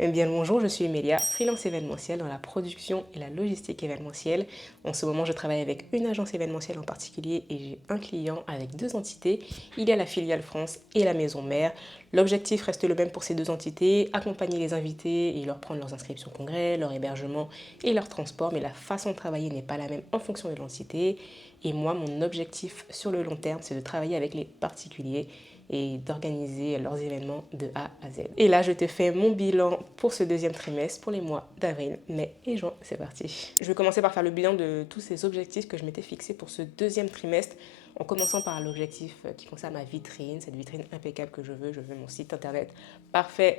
Eh bien bonjour, je suis Emilia, freelance événementielle dans la production et la logistique événementielle. En ce moment, je travaille avec une agence événementielle en particulier et j'ai un client avec deux entités. Il y a la filiale France et la maison mère. L'objectif reste le même pour ces deux entités, accompagner les invités et leur prendre leurs inscriptions congrès, leur hébergement et leur transport, mais la façon de travailler n'est pas la même en fonction de l'entité. Et moi, mon objectif sur le long terme, c'est de travailler avec les particuliers et d'organiser leurs événements de A à Z. Et là, je te fais mon bilan pour ce deuxième trimestre, pour les mois d'avril, mai et juin. C'est parti. Je vais commencer par faire le bilan de tous ces objectifs que je m'étais fixés pour ce deuxième trimestre, en commençant par l'objectif qui concerne ma vitrine, cette vitrine impeccable que je veux. Je veux mon site internet parfait,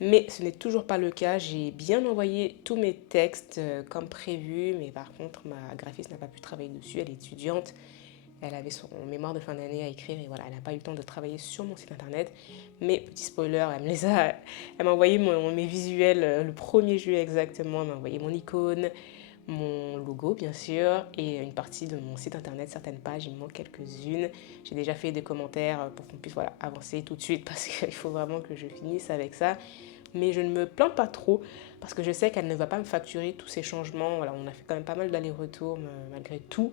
mais ce n'est toujours pas le cas. J'ai bien envoyé tous mes textes comme prévu, mais par contre, ma graphiste n'a pas pu travailler dessus. Elle est étudiante. Elle avait son mémoire de fin d'année à écrire et voilà, elle n'a pas eu le temps de travailler sur mon site internet. Mais petit spoiler, elle m'a envoyé mes visuels le 1er juillet exactement. Elle m'a envoyé mon icône, mon logo bien sûr et une partie de mon site internet, certaines pages, il me manque quelques-unes. J'ai déjà fait des commentaires pour qu'on puisse avancer tout de suite parce qu'il faut vraiment que je finisse avec ça. Mais je ne me plains pas trop parce que je sais qu'elle ne va pas me facturer tous ces changements. Voilà, on a fait quand même pas mal d'allers-retours malgré tout.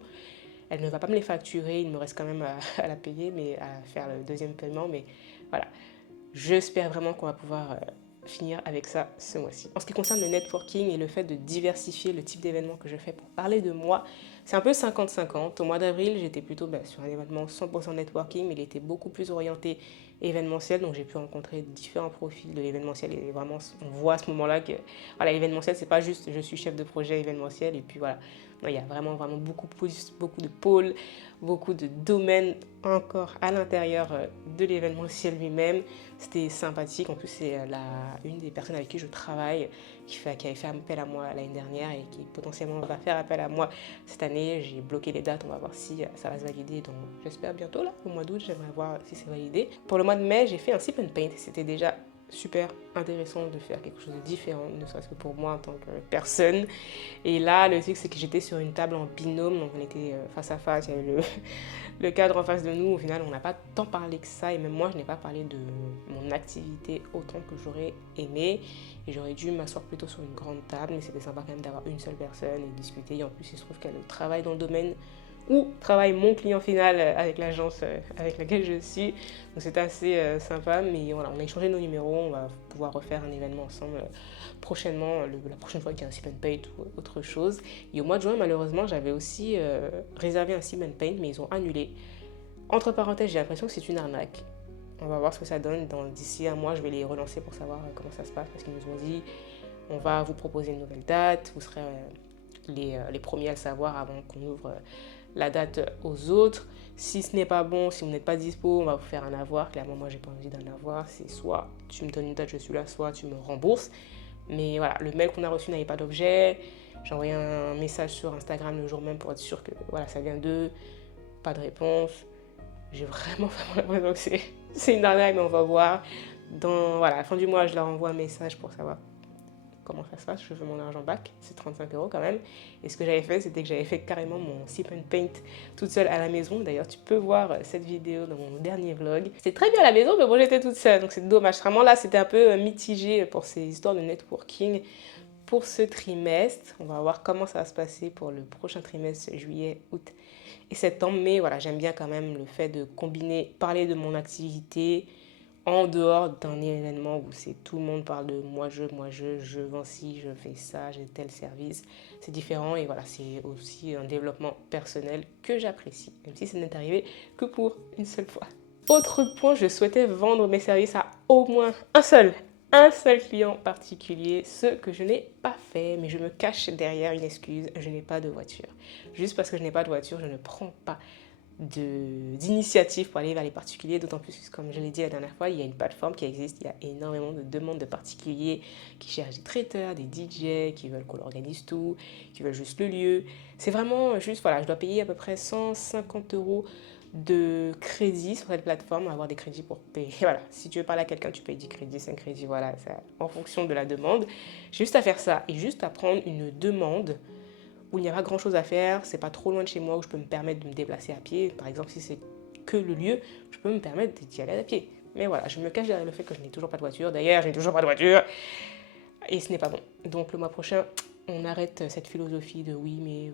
Elle ne va pas me les facturer, il me reste quand même à la payer, mais à faire le deuxième paiement. Mais voilà, j'espère vraiment qu'on va pouvoir finir avec ça ce mois-ci. En ce qui concerne le networking et le fait de diversifier le type d'événement que je fais pour parler de moi, c'est un peu 50-50. Au mois d'avril, j'étais plutôt sur un événement 100% networking, mais il était beaucoup plus orienté événementiel, donc j'ai pu rencontrer différents profils de l'événementiel et vraiment on voit à ce moment-là que voilà, l'événementiel c'est pas juste je suis chef de projet événementiel et puis voilà, non, il y a vraiment beaucoup plus, beaucoup de pôles, beaucoup de domaines encore à l'intérieur de l'événementiel lui-même. C'était sympathique. En plus, c'est une des personnes avec qui je travaille qui avait fait appel à moi l'année dernière et qui potentiellement va faire appel à moi cette année. J'ai bloqué les dates. On va voir si ça va se valider. Donc, j'espère bientôt, là, au mois d'août. J'aimerais voir si c'est validé. Pour le mois de mai, j'ai fait un sip and paint. C'était déjà super intéressant de faire quelque chose de différent, ne serait-ce que pour moi en tant que personne. Et là, le truc, c'est que j'étais sur une table en binôme, donc on était face à face, il y avait le cadre en face de nous. Au final, on n'a pas tant parlé que ça, et même moi, je n'ai pas parlé de mon activité autant que j'aurais aimé. Et j'aurais dû m'asseoir plutôt sur une grande table, mais c'était sympa quand même d'avoir une seule personne et discuter. Et en plus, il se trouve qu'elle travaille dans le domaine où travaille mon client final avec l'agence avec laquelle je suis. Donc c'était assez sympa, mais voilà, on a échangé nos numéros, on va pouvoir refaire un événement ensemble prochainement, la prochaine fois qu'il y a un sip and paint ou autre chose. Et au mois de juin, malheureusement, j'avais aussi réservé un sip and paint, mais ils ont annulé. Entre parenthèses, j'ai l'impression que c'est une arnaque. On va voir ce que ça donne. D'ici un mois, je vais les relancer pour savoir comment ça se passe, parce qu'ils nous ont dit on va vous proposer une nouvelle date, vous serez les premiers à le savoir avant qu'on ouvre la date aux autres. Si ce n'est pas bon, si vous n'êtes pas dispo, on va vous faire un avoir. Clairement, moi, j'ai pas envie d'un avoir. C'est soit tu me donnes une date, je suis là, soit tu me rembourses. Mais voilà, le mail qu'on a reçu n'avait pas d'objet. J'ai envoyé un message sur Instagram le jour même pour être sûr que voilà, ça vient d'eux. Pas de réponse. J'ai vraiment l'impression que c'est une arnaque, mais on va voir. À la fin du mois, je leur envoie un message pour savoir comment ça se passe. Je veux mon argent back, c'est 35 € quand même. Et ce que j'avais fait, c'était que j'avais fait carrément mon sip and paint toute seule à la maison. D'ailleurs, tu peux voir cette vidéo dans mon dernier vlog. C'est très bien à la maison, mais bon, j'étais toute seule, donc c'est dommage. Vraiment là, c'était un peu mitigé pour ces histoires de networking pour ce trimestre. On va voir comment ça va se passer pour le prochain trimestre, juillet, août et septembre. Mais voilà, j'aime bien quand même le fait de combiner, parler de mon activité en dehors d'un événement où c'est tout le monde parle de je vends ci, je fais ça, j'ai tel service. C'est différent et voilà, c'est aussi un développement personnel que j'apprécie, même si ça n'est arrivé que pour une seule fois. Autre point, je souhaitais vendre mes services à au moins un seul client particulier, ce que je n'ai pas fait, mais je me cache derrière une excuse, je n'ai pas de voiture. Juste parce que je n'ai pas de voiture, je ne prends pas d'initiative pour aller vers les particuliers, d'autant plus, comme je l'ai dit la dernière fois, il y a une plateforme qui existe, il y a énormément de demandes de particuliers qui cherchent des traiteurs, des DJ, qui veulent qu'on organise tout, qui veulent juste le lieu. C'est vraiment juste, voilà, je dois payer à peu près 150 € de crédit sur cette plateforme, avoir des crédits pour payer. Voilà, si tu veux parler à quelqu'un, tu payes 10 crédits, 5 crédits, voilà, en fonction de la demande. J'ai juste à faire ça et juste à prendre une demande où il n'y a pas grand chose à faire, c'est pas trop loin de chez moi où je peux me permettre de me déplacer à pied. Par exemple, si c'est que le lieu, je peux me permettre d'y aller à pied. Mais voilà, je me cache derrière le fait que je n'ai toujours pas de voiture. D'ailleurs, je n'ai toujours pas de voiture. et ce n'est pas bon. Donc le mois prochain, on arrête cette philosophie de oui, mais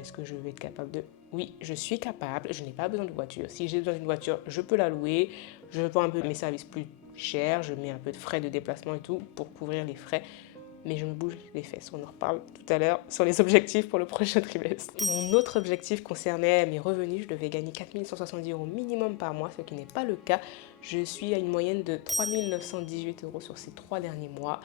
est-ce que je vais être capable de... Oui, je suis capable, je n'ai pas besoin de voiture. Si j'ai besoin d'une voiture, je peux la louer. Je vends un peu mes services plus chers, je mets un peu de frais de déplacement et tout pour couvrir les frais. Mais je me bouge les fesses. On en reparle tout à l'heure sur les objectifs pour le prochain trimestre. Mon autre objectif concernait mes revenus. Je devais gagner 4 170 € minimum par mois, ce qui n'est pas le cas. Je suis à une moyenne de 3 918 € sur ces 3 derniers mois.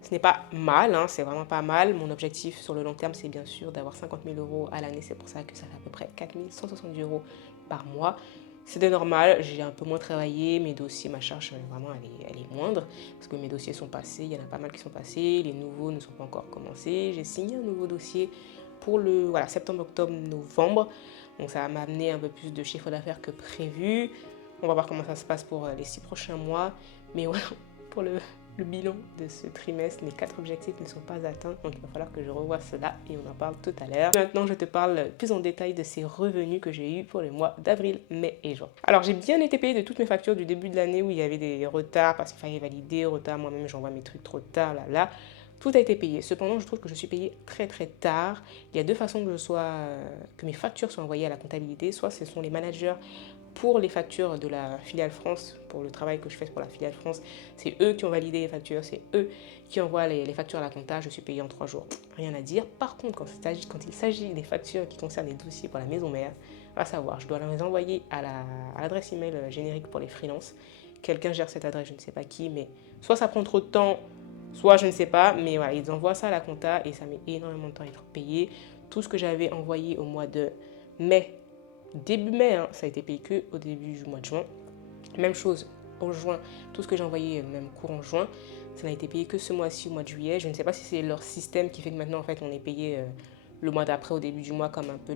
Ce n'est pas mal, hein, c'est vraiment pas mal. Mon objectif sur le long terme, c'est bien sûr d'avoir 50 000 € à l'année. C'est pour ça que ça fait à peu près 4 170 € par mois. C'était normal, j'ai un peu moins travaillé, mes dossiers, ma charge, vraiment, elle est moindre. Parce que mes dossiers sont passés, il y en a pas mal qui sont passés, les nouveaux ne sont pas encore commencés. J'ai signé un nouveau dossier pour le septembre, octobre, novembre. Donc ça m'a amené un peu plus de chiffre d'affaires que prévu. On va voir comment ça se passe pour les 6 prochains mois. Mais ouais, pour le bilan de ce trimestre, mes 4 objectifs ne sont pas atteints, donc il va falloir que je revoie cela et on en parle tout à l'heure. Maintenant, je te parle plus en détail de ces revenus que j'ai eu pour les mois d'avril, mai et juin. Alors, j'ai bien été payée de toutes mes factures du début de l'année où il y avait des retards parce qu'il fallait valider, retard, moi-même j'envoie mes trucs trop tard, là. Tout a été payé. Cependant, je trouve que je suis payée très très tard. Il y a deux façons que mes factures soient envoyées à la comptabilité. Soit ce sont les managers pour les factures de la filiale France, pour le travail que je fais pour la filiale France, c'est eux qui ont validé les factures, c'est eux qui envoient les factures à la compta, je suis payée en 3 jours. Rien à dire. Par contre, quand il s'agit des factures qui concernent les dossiers pour la maison mère, à savoir, je dois les envoyer à l'adresse email générique pour les freelances. Quelqu'un gère cette adresse, je ne sais pas qui, mais soit ça prend trop de temps, soit je ne sais pas, mais voilà, ils envoient ça à la compta et ça met énormément de temps à être payé. Tout ce que j'avais envoyé au mois de mai, début mai, hein, ça a été payé que au début du mois de juin. Même chose en juin, tout ce que j'ai envoyé même courant juin, ça n'a été payé que ce mois-ci, au mois de juillet. Je ne sais pas si c'est leur système qui fait que maintenant en fait on est payé le mois d'après au début du mois comme un peu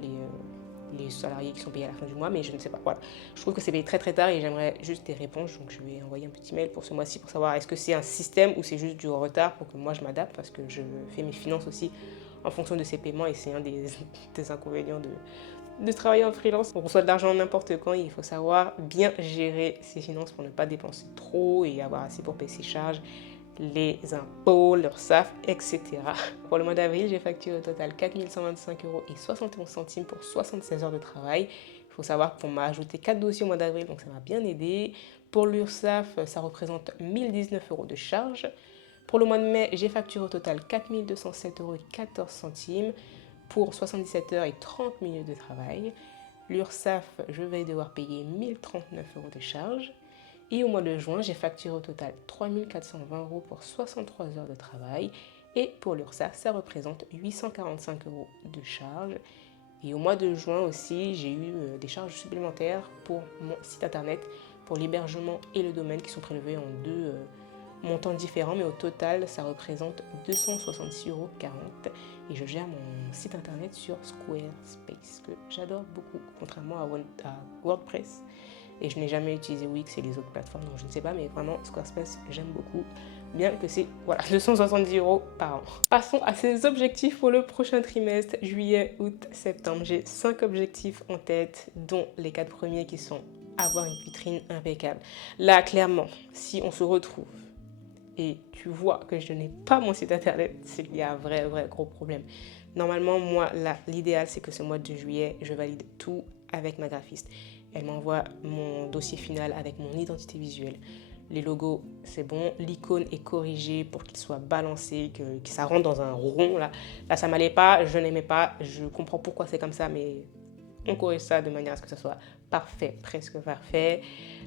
les salariés qui sont payés à la fin du mois, mais je ne sais pas. Voilà. Je trouve que c'est payé très très tard et j'aimerais juste des réponses. Donc je vais envoyer un petit mail pour ce mois-ci pour savoir est-ce que c'est un système ou c'est juste du retard pour que moi je m'adapte parce que je fais mes finances aussi en fonction de ces paiements et c'est un des inconvénients de travailler en freelance. On reçoit de l'argent n'importe quand et il faut savoir bien gérer ses finances pour ne pas dépenser trop et avoir assez pour payer ses charges, les impôts, l'URSSAF, etc. Pour le mois d'avril, j'ai facturé au total 4 125 € et 71 centimes pour 76 heures de travail. Il faut savoir qu'on m'a ajouté 4 dossiers au mois d'avril, donc ça m'a bien aidé. Pour l'URSSAF, ça représente 1019 € de charges. Pour le mois de mai, j'ai facturé au total 4 207 € et 14 centimes pour 77 heures et 30 minutes de travail. L'URSSAF, je vais devoir payer 1039 € de charges. Et au mois de juin, j'ai facturé au total 3 420 € pour 63 heures de travail. Et pour l'URSSAF, ça représente 845 € de charges. Et au mois de juin aussi, j'ai eu des charges supplémentaires pour mon site internet, pour l'hébergement et le domaine qui sont prélevés en deux montants différents. Mais au total, ça représente 266,40 € et je gère mon site internet sur Squarespace, que j'adore beaucoup, contrairement à WordPress. Et je n'ai jamais utilisé Wix et les autres plateformes, donc je ne sais pas, mais vraiment Squarespace, j'aime beaucoup, bien que c'est 270 € par an. Passons à ces objectifs pour le prochain trimestre, juillet, août, septembre. J'ai 5 objectifs en tête, dont les 4 premiers qui sont avoir une vitrine impeccable. Là, clairement, si on se retrouve et tu vois que je n'ai pas mon site internet, c'est qu'il y a un vrai gros problème. Normalement, moi, là, l'idéal, c'est que ce mois de juillet, je valide tout avec ma graphiste. Elle m'envoie mon dossier final avec mon identité visuelle. Les logos, c'est bon. L'icône est corrigée pour qu'il soit balancé, que ça rentre dans un rond. Là, ça m'allait pas, je n'aimais pas. Je comprends pourquoi c'est comme ça, mais on corrige ça de manière à ce que ça soit parfait, presque parfait.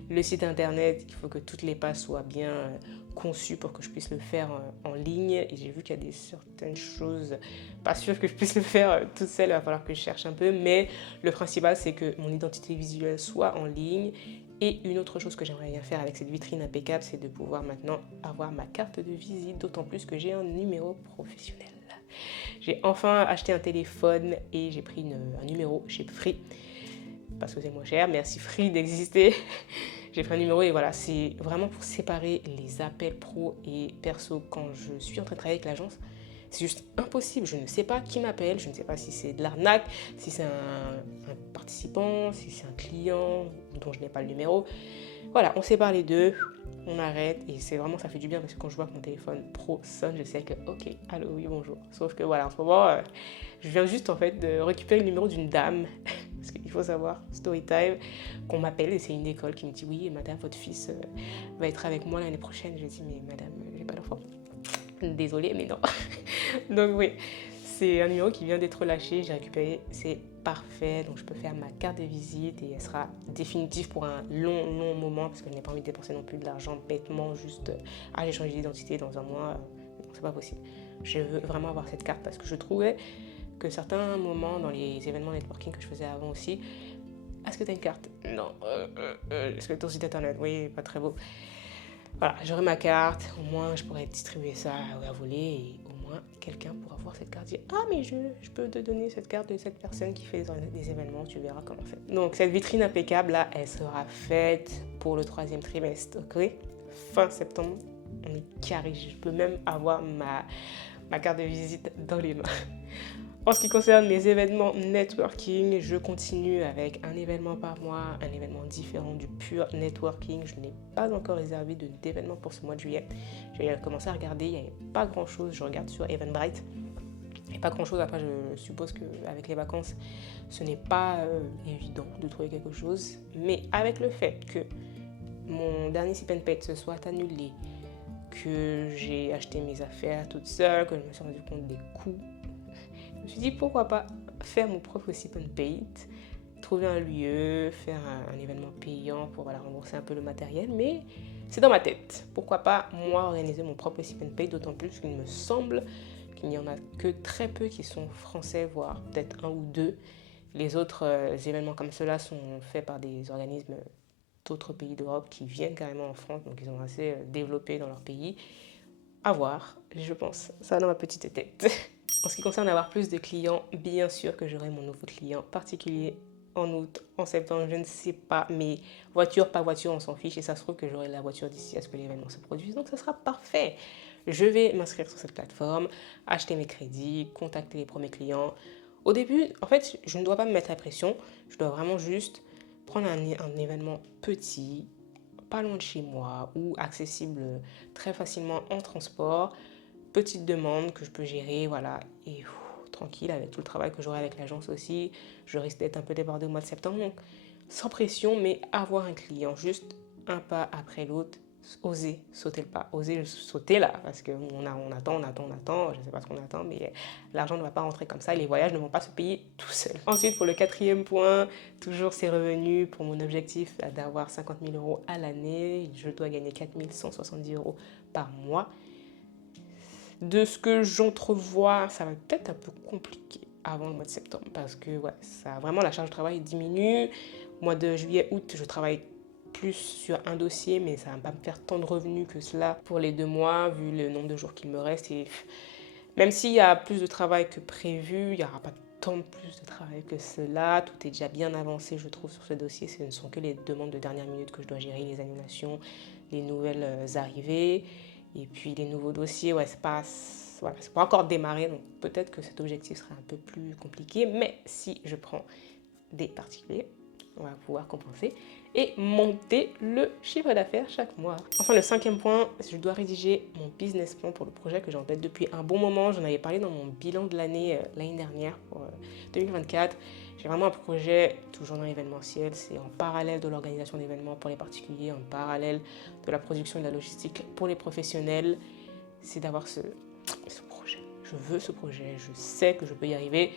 Le site internet, il faut que toutes les pages soient bien conçues pour que je puisse le faire en ligne. Et j'ai vu qu'il y a certaines choses, pas sûr que je puisse le faire toute seule, il va falloir que je cherche un peu. Mais le principal, c'est que mon identité visuelle soit en ligne. Et une autre chose que j'aimerais bien faire avec cette vitrine impeccable, c'est de pouvoir maintenant avoir ma carte de visite, d'autant plus que j'ai un numéro professionnel. J'ai enfin acheté un téléphone et j'ai pris un numéro chez Free parce que c'est moins cher. Merci Free d'exister. J'ai pris un numéro et voilà, c'est vraiment pour séparer les appels pro et perso quand je suis en train de travailler avec l'agence. C'est juste impossible. Je ne sais pas qui m'appelle, je ne sais pas si c'est de l'arnaque, si c'est un participant, si c'est un client dont je n'ai pas le numéro. Voilà, on sépare les deux. on arrête et c'est vraiment, ça fait du bien parce que quand je vois que mon téléphone pro sonne, je sais que ok, allô, oui, bonjour. Sauf que voilà, en ce moment, je viens juste en fait de récupérer le numéro d'une dame, parce qu'il faut savoir, story time, qu'on m'appelle et c'est une école qui me dit oui, madame, votre fils va être avec moi l'année prochaine. Je dis mais madame, j'ai pas d'enfant. Désolée, mais non. Donc oui, c'est un numéro qui vient d'être lâché, j'ai récupéré, c'est parfait, donc je peux faire ma carte de visite et elle sera définitive pour un long moment parce que je n'ai pas envie de dépenser non plus de l'argent bêtement, juste j'ai changé d'identité dans un mois, non, c'est pas possible. Je veux vraiment avoir cette carte parce que je trouvais que certains moments dans les événements networking que je faisais avant aussi, est-ce que tu as une carte? Non. Est-ce que ton site internet? Oui, pas très beau. Voilà, j'aurai ma carte, au moins je pourrais distribuer ça à voler et au moins quelqu'un pourra voir cette carte et dire ah mais je peux te donner cette carte de cette personne qui fait des événements, tu verras comment c'est. Donc cette vitrine impeccable là, elle sera faite pour le 3e trimestre, ok? Fin septembre, on est carré, je peux même avoir ma carte de visite dans les mains. En ce qui concerne les événements networking, je continue avec un événement par mois, un événement différent du pur networking. Je n'ai pas encore réservé d'événement pour ce mois de juillet. J'ai commencé à regarder, il n'y avait pas grand chose. Je regarde sur Eventbrite. Il n'y a pas grand chose. Après, je suppose qu'avec les vacances, ce n'est pas évident de trouver quelque chose. Mais avec le fait que mon dernier Sip and Pay se soit annulé, que j'ai acheté mes affaires toute seule, que je me suis rendu compte des coûts, je me suis dit pourquoi pas faire mon propre Sip and Pay, trouver un lieu, faire un événement payant pour voilà, rembourser un peu le matériel, mais c'est dans ma tête. Pourquoi pas moi organiser mon propre Sip and Pay, d'autant plus qu'il me semble qu'il n'y en a que très peu qui sont français, voire peut-être un ou deux. Les autres événements comme cela sont faits par des organismes d'autres pays d'Europe qui viennent carrément en France, donc ils ont assez développé dans leur pays. À voir, je pense, ça dans ma petite tête. En ce qui concerne avoir plus de clients, bien sûr que j'aurai mon nouveau client particulier en août, en septembre, je ne sais pas, mais voiture, pas voiture, on s'en fiche et ça se trouve que j'aurai la voiture d'ici à ce que l'événement se produise, donc ça sera parfait. Je vais m'inscrire sur cette plateforme, acheter mes crédits, contacter les premiers clients. Au début, en fait, je ne dois pas me mettre la pression, je dois vraiment juste prendre un événement petit, pas loin de chez moi ou accessible très facilement en transport, petite demande que je peux gérer, voilà, et tranquille avec tout le travail que j'aurai avec l'agence aussi. Je risque d'être un peu débordée au mois de septembre, donc sans pression, mais avoir un client, juste un pas après l'autre, oser sauter le pas, oser sauter là, parce qu'on attend, je ne sais pas ce qu'on attend, mais l'argent ne va pas rentrer comme ça, les voyages ne vont pas se payer tout seuls. Ensuite, pour le 4e point, toujours ces revenus, pour mon objectif d'avoir 50 000 euros à l'année, je dois gagner 4 170 euros par mois. De ce que j'entrevois, ça va peut-être un peu compliqué avant le mois de septembre parce que ouais, ça, vraiment la charge de travail diminue. Au mois de juillet, août, je travaille plus sur un dossier, mais ça ne va pas me faire tant de revenus que cela pour les 2 mois, vu le nombre de jours qu'il me reste. Et même s'il y a plus de travail que prévu, il n'y aura pas tant de plus de travail que cela. Tout est déjà bien avancé, je trouve, sur ce dossier. Ce ne sont que les demandes de dernière minute que je dois gérer, les annulations, les nouvelles arrivées. Et puis les nouveaux dossiers, ouais, voilà, c'est pas encore démarré, donc peut-être que cet objectif sera un peu plus compliqué. Mais si je prends des particuliers, on va pouvoir compenser et monter le chiffre d'affaires chaque mois. Enfin, le 5e point, je dois rédiger mon business plan pour le projet que j'ai en tête depuis un bon moment. J'en avais parlé dans mon bilan de l'année dernière pour 2024. J'ai vraiment un projet toujours dans l'événementiel. C'est en parallèle de l'organisation d'événements pour les particuliers, en parallèle de la production et de la logistique pour les professionnels. C'est d'avoir ce projet. Je veux ce projet. Je sais que je peux y arriver.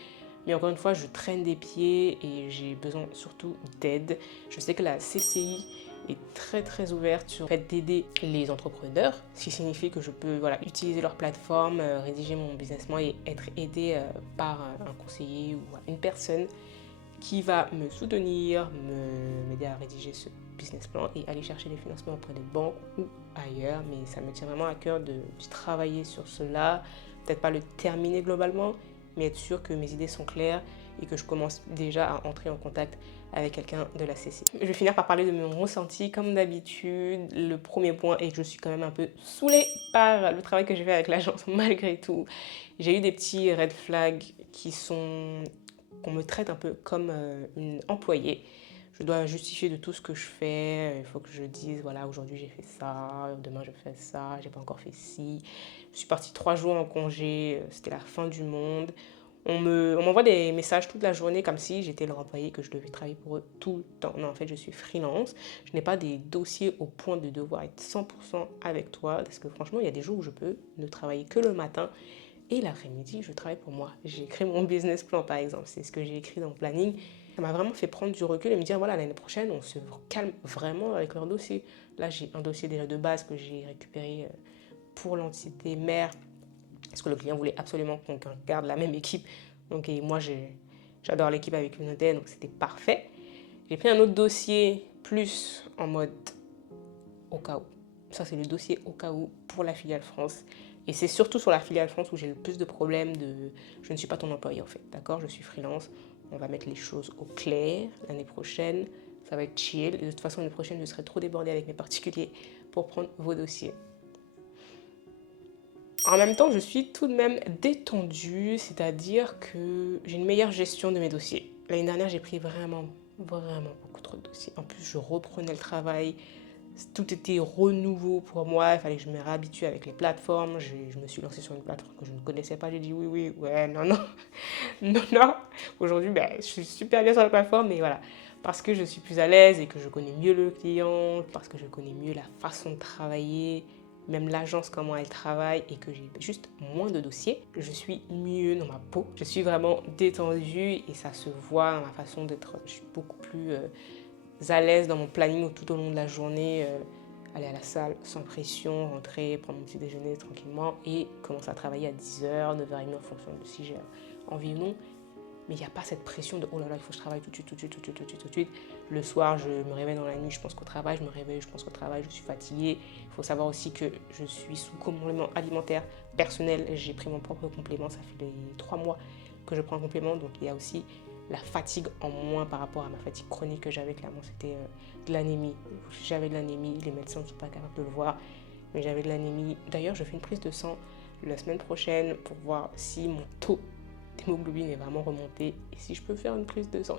Mais encore une fois, je traîne des pieds et j'ai besoin surtout d'aide. Je sais que la CCI est très ouverte sur le fait d'aider les entrepreneurs, ce qui signifie que je peux utiliser leur plateforme, rédiger mon business plan et être aidé par un conseiller ou une personne qui va me soutenir, m'aider à rédiger ce business plan et aller chercher des financements auprès des banques ou ailleurs. Mais ça me tient vraiment à cœur de travailler sur cela, peut-être pas le terminer globalement, mais être sûr que mes idées sont claires et que je commence déjà à entrer en contact avec quelqu'un de la CC. Je vais finir par parler de mon ressenti comme d'habitude. Le premier point est que je suis quand même un peu saoulée par le travail que je fais avec l'agence malgré tout. J'ai eu des petits red flags qu'on me traite un peu comme une employée. je dois justifier de tout ce que je fais. Il faut que je dise, voilà, aujourd'hui j'ai fait ça, demain je fais ça, j'ai pas encore fait ci. Je suis partie 3 jours en congé, c'était la fin du monde. On m'envoie des messages toute la journée comme si j'étais leur employé, que je devais travailler pour eux tout le temps. Non, en fait, je suis freelance. Je n'ai pas des dossiers au point de devoir être 100% avec toi. Parce que franchement, il y a des jours où je peux ne travailler que le matin. Et l'après-midi, je travaille pour moi. J'ai écrit mon business plan, par exemple. C'est ce que j'ai écrit dans le planning. Ça m'a vraiment fait prendre du recul et me dire, voilà, l'année prochaine, on se calme vraiment avec leur dossier. Là, j'ai un dossier déjà de base que j'ai récupéré pour l'entité mère parce que le client voulait absolument qu'on garde la même équipe. Donc, et moi, j'adore l'équipe avec une hôtesse, donc c'était parfait. J'ai pris un autre dossier plus en mode au cas où. Ça, c'est le dossier au cas où pour la filiale France. Et c'est surtout sur la filiale France où j'ai le plus de problèmes de... Je ne suis pas ton employé en fait, d'accord? Je suis freelance. On va mettre les choses au clair l'année prochaine. Ça va être chill. Et de toute façon, l'année prochaine, je serai trop débordée avec mes particuliers pour prendre vos dossiers. En même temps, je suis tout de même détendue, c'est-à-dire que j'ai une meilleure gestion de mes dossiers. L'année dernière, j'ai pris vraiment beaucoup trop de dossiers. En plus, je reprenais le travail. Tout était renouveau pour moi. Il fallait que je me réhabitue avec les plateformes. Je me suis lancée sur une plateforme que je ne connaissais pas. J'ai dit oui, oui, ouais, non, non, non, non. Aujourd'hui, ben, je suis super bien sur la plateforme, mais voilà. Parce que je suis plus à l'aise et que je connais mieux le client, parce que je connais mieux la façon de travailler, même l'agence, comment elle travaille, et que j'ai juste moins de dossiers, je suis mieux dans ma peau. Je suis vraiment détendue et ça se voit dans ma façon d'être. Je suis beaucoup plus à l'aise dans mon planning tout au long de la journée. Aller à la salle sans pression, rentrer, prendre mon petit déjeuner tranquillement et commencer à travailler à 10h, 9h30 en fonction de si j'ai envie ou non. Mais il n'y a pas cette pression de oh là là, il faut que je travaille tout de suite, tout de suite, tout de suite, tout de suite, tout de suite. Le soir, je me réveille dans la nuit, je pense qu'au travail, je me réveille, je pense qu'au travail, je suis fatiguée. Il faut savoir aussi que je suis sous complément alimentaire personnel. J'ai pris mon propre complément, ça fait les 3 mois que je prends un complément. Donc il y a aussi la fatigue en moins par rapport à ma fatigue chronique que j'avais. Clairement, c'était de l'anémie. J'avais de l'anémie, les médecins ne sont pas capables de le voir, mais j'avais de l'anémie. D'ailleurs, je fais une prise de sang la semaine prochaine pour voir si mon taux d'hémoglobine est vraiment remontée et si je peux faire une prise de sang,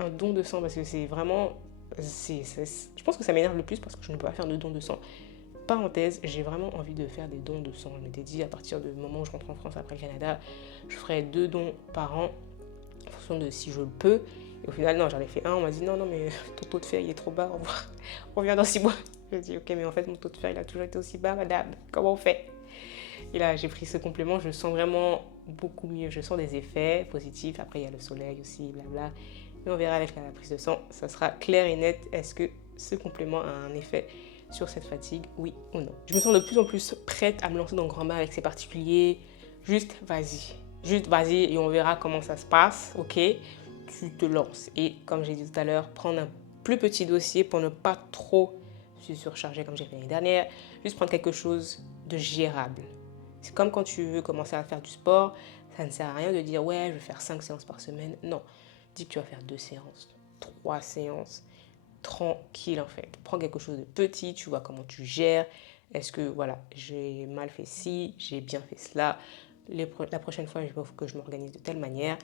un don de sang parce que c'est vraiment, je pense que ça m'énerve le plus parce que je ne peux pas faire de don de sang. Parenthèse, j'ai vraiment envie de faire des dons de sang. Je m'étais dit à partir du moment où je rentre en France après le Canada, je ferai 2 dons par an en fonction de si je le peux. Et au final, non, j'en ai fait un. On m'a dit non, non, mais ton taux de fer il est trop bas. Au revoir. On revient dans 6 mois. Je me dis ok, mais en fait, mon taux de fer il a toujours été aussi bas, madame. Comment on fait? Et là, j'ai pris ce complément. Je sens vraiment beaucoup mieux. Je sens des effets positifs. Après, il y a le soleil aussi, blabla. Mais on verra avec la prise de sang. Ça sera clair et net. Est-ce que ce complément a un effet sur cette fatigue, oui ou non? Je me sens de plus en plus prête à me lancer dans le grand bain avec ces particuliers. Juste vas-y. Juste vas-y et on verra comment ça se passe, ok? Tu te lances. Et comme j'ai dit tout à l'heure, prendre un plus petit dossier pour ne pas trop se surcharger comme j'ai fait l'année dernière. Juste prendre quelque chose de gérable. C'est comme quand tu veux commencer à faire du sport, ça ne sert à rien de dire ouais, je vais faire 5 séances par semaine. Non, dis que tu vas faire 2 séances, 3 séances, tranquille en fait. Prends quelque chose de petit, tu vois comment tu gères. Est-ce que voilà, j'ai mal fait ci, j'ai bien fait cela. La prochaine fois, il faut que je m'organise de telle manière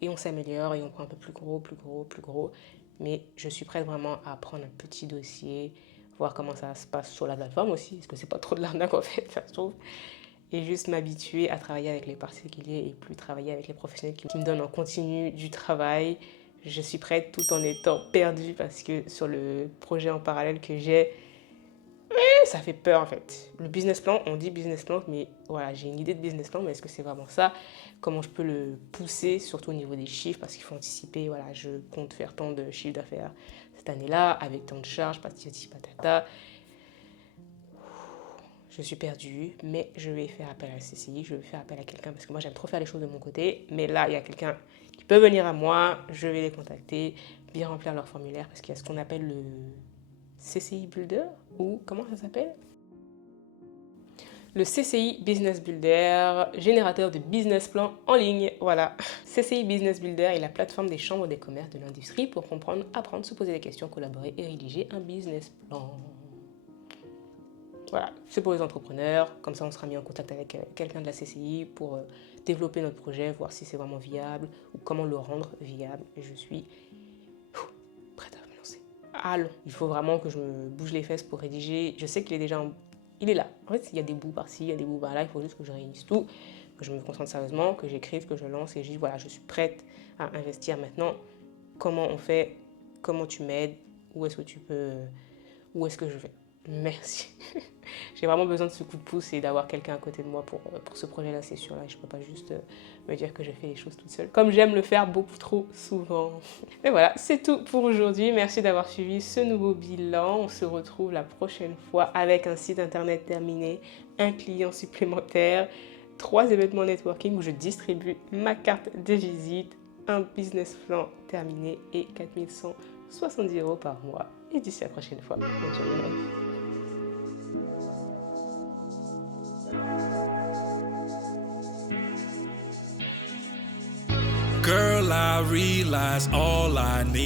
et on s'améliore et on prend un peu plus gros, plus gros, plus gros. Mais je suis prête vraiment à prendre un petit dossier, voir comment ça se passe sur la plateforme aussi, parce que c'est pas trop de l'arnaque en fait, ça se trouve. Et juste m'habituer à travailler avec les particuliers et plus travailler avec les professionnels qui me donnent en continu du travail. Je suis prête tout en étant perdue parce que sur le projet en parallèle que j'ai, ça fait peur en fait. Le business plan, on dit business plan, mais voilà, j'ai une idée de business plan, mais est-ce que c'est vraiment ça? Comment je peux le pousser, surtout au niveau des chiffres, parce qu'il faut anticiper, voilà, je compte faire tant de chiffre d'affaires cette année-là, avec tant de charges, patati patata. Je suis perdue, mais je vais faire appel à la CCI, je vais faire appel à quelqu'un parce que moi j'aime trop faire les choses de mon côté. Mais là, il y a quelqu'un qui peut venir à moi, je vais les contacter, bien remplir leur formulaire parce qu'il y a ce qu'on appelle le CCI Builder ou comment ça s'appelle? Le CCI Business Builder, générateur de business plans en ligne. Voilà. CCI Business Builder est la plateforme des chambres des commerces de l'industrie pour comprendre, apprendre, se poser des questions, collaborer et rédiger un business plan. Voilà, c'est pour les entrepreneurs. Comme ça, on sera mis en contact avec quelqu'un de la CCI pour développer notre projet, voir si c'est vraiment viable ou comment le rendre viable. Et je suis prête à ah non, il faut vraiment que je me bouge les fesses pour rédiger. Je sais qu'il est déjà, il est là. En fait, il y a des bouts par-ci, il y a des bouts par-là, il faut juste que je réunisse tout, que je me concentre sérieusement, que j'écrive, que je lance et je dis voilà, je suis prête à investir maintenant. Comment on fait? Comment tu m'aides? Où est-ce que tu peux? Où est-ce que je vais? Merci. J'ai vraiment besoin de ce coup de pouce et d'avoir quelqu'un à côté de moi pour ce projet-là, c'est sûr. Là, je ne peux pas juste me dire que je fais les choses toute seule, comme j'aime le faire beaucoup trop souvent. Mais voilà, c'est tout pour aujourd'hui. Merci d'avoir suivi ce nouveau bilan. On se retrouve la prochaine fois avec un site internet terminé, un client supplémentaire, 3 événements networking où je distribue ma carte de visite, un business plan terminé et 4170 € par mois. Et d'ici la prochaine fois, bonne journée. Girl, I realize all I need